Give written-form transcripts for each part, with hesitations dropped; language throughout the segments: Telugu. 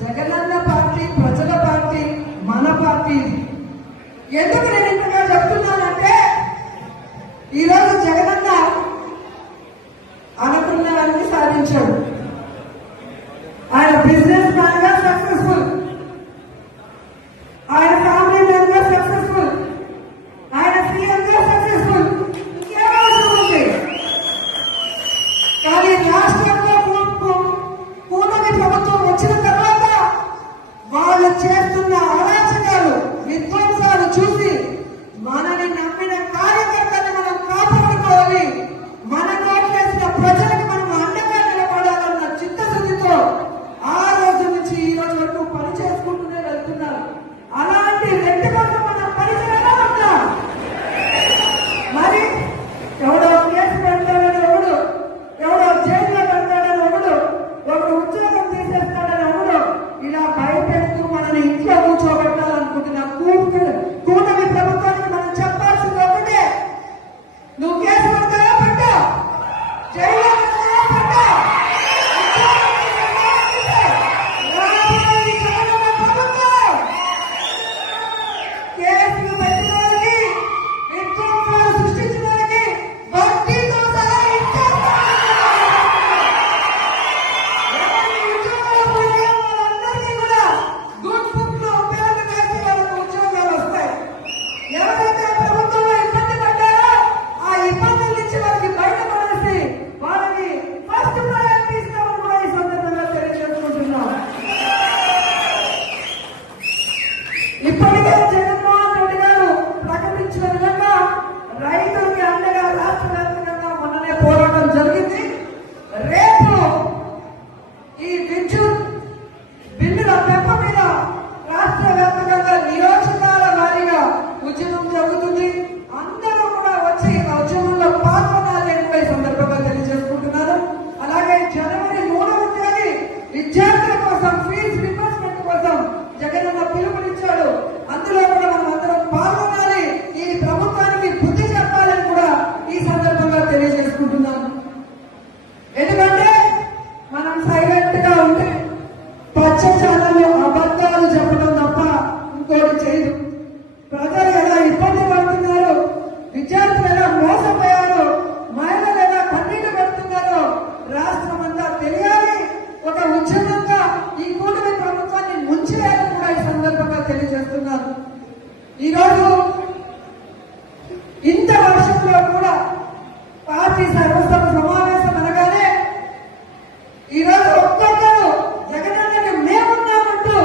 జగనన్న పార్టీ ప్రజల పార్టీ, మన పార్టీ. ఎందుకు నేను ఇంతగా చెప్తున్నానంటే ఈరోజు జగనన్న అనుకున్నవన్నీ సాధించాడు. ఆయన బిజినెస్ మ్యాన్ గా సక్సెస్ఫుల్, ఆయన ఫ్యామిలీ మ్యాన్ గా సక్సెస్ఫుల్, ఆయన సీఎం గా సక్సెస్ఫుల్. ఇంకేమవసరం ఉంది? కానీ రాష్ట్రంలో కూటమి ప్రభుత్వం వచ్చిన తర్వాత వాళ్ళు చేస్తున్న అరాచకాలు, విధ్వంసాలు చూసి మనని నమ్మిన కార్యకర్తలు మనం కాపాడుకోవాలి, మన కోట్లేసిన ప్రజలకు మనం అండగా నిలబడాలన్న చిత్తశుద్ధితో ఆ రోజు నుంచి ఈ రోజు వరకు పని చేసుకుంటూనే వెళ్తున్నారు. అలాంటి వ్యక్తి కోసం మనం పరిచయంగా ఉంటాం. మరి ఎవడో కేసు పెడతాడని ఒకడు, ఎవడో జైల్లో పెడతాడని ఒకడు ఉద్యోగం తీసేస్తాడని ఒకడు ఇలా భయపెడుతూ మనని ఇంట్లో కూర్చోబెట్టాలనుకుంటున్నా కూటమి ప్రభుత్వానికి మనం చెప్పాల్సింది ఒకటే, నువ్వు కేసు పెడతావా పెట్టా, జైల్లో పెట్టా, కేసులు పెట్టడానికి, విధ్వంసాలు సృష్టించడానికి వడ్డీతో సహా ఉద్యోగాలు పోయిన వాళ్ళందరికీ కూడా గుడ్ బుక్ లో పేర్లు వేసి వాళ్ళకు ఉద్యోగాలు వస్తాయి. ఎవరైతే ప్రభుత్వంలో ఇబ్బంది పడ్డారో ఆ ఇబ్బందుల నుంచి వాళ్ళకి బయటపడేసి వాళ్ళకి ఫస్ట్ ప్రయారిటీ ఇస్తామని కూడా ఈ సందర్భంగా తెలియజేసుకుంటున్నాం. ఇప్పటికే జగన్మోహన్ రెడ్డి గారు ప్రకటించిన విధంగా రైతులకి అండగా రాష్ట్ర వ్యాప్తంగా మొన్ననే పోరాటం జరిగింది. రేపు ఈ విద్యుత్ బిల్లుల పెంపు మీద రాష్ట్ర వ్యాప్తంగా నియోజకాల వారీగా ఉద్యమం జరుగుతుంది. అందరూ కూడా వచ్చి ఆ ఉద్యమంలో పాల్గొనాలి అని కూడా ఈ సందర్భంగా తెలియజేసుకుంటున్నారు. అలాగే జనవరి 3వ తేదీ విద్యార్థుల కోసం ఫీజు రీయింబర్స్మెంట్ కోసం జగనన్న పిలుపునిచ్చాడు. అందులో కూడా మనం అందరం పాల్గొనాలి, ఈ ప్రభుత్వానికి బుద్ధి చెప్పాలని కూడా ఈ సందర్భంగా తెలియజేసుకుంటున్నాను. ఎందుకంటే మనం సైలెంట్ గా ఉంటే పచ్చ ఛానల్లో అబద్ధాలు చెప్పడం తప్ప ఇంకోటి చేయదు. ప్రజలు ఎలా ఇబ్బంది పడుతున్నారు, విద్యార్థులు ఎలా మోసపోయారు, మహిళలు ఎలా కన్నీళ్లు పెడుతున్నారో రాష్ట్రం అంతా తెలియాలి. ఒక ఉద్యమంగా ఈ కూటమి ప్రభుత్వాన్ని ముంచేయాలని కూడా ఈ సందర్భంగా తెలియజేస్తున్నారు. ఈరోజు ఇంత వర్షంలో కూడా పార్టీ సర్వసభ సమావేశం అనగానే ఈరోజు ఒక్కొక్కరు జగనన్నకి మేమున్నామంటూ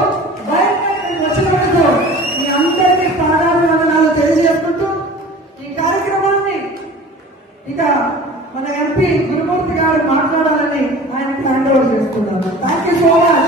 బయటకు వచ్చినందుకు మీ అందరికీ పాదాభివందనాలు తెలియజేసుకుంటూ ఈ కార్యక్రమాన్ని ఇక మన ఎంపీ గురుమూర్తి గారు మాట్లాడాలని ఆయనకి హ్యాండ్ ఓవర్ చేసుకున్నాను. Thank you so much.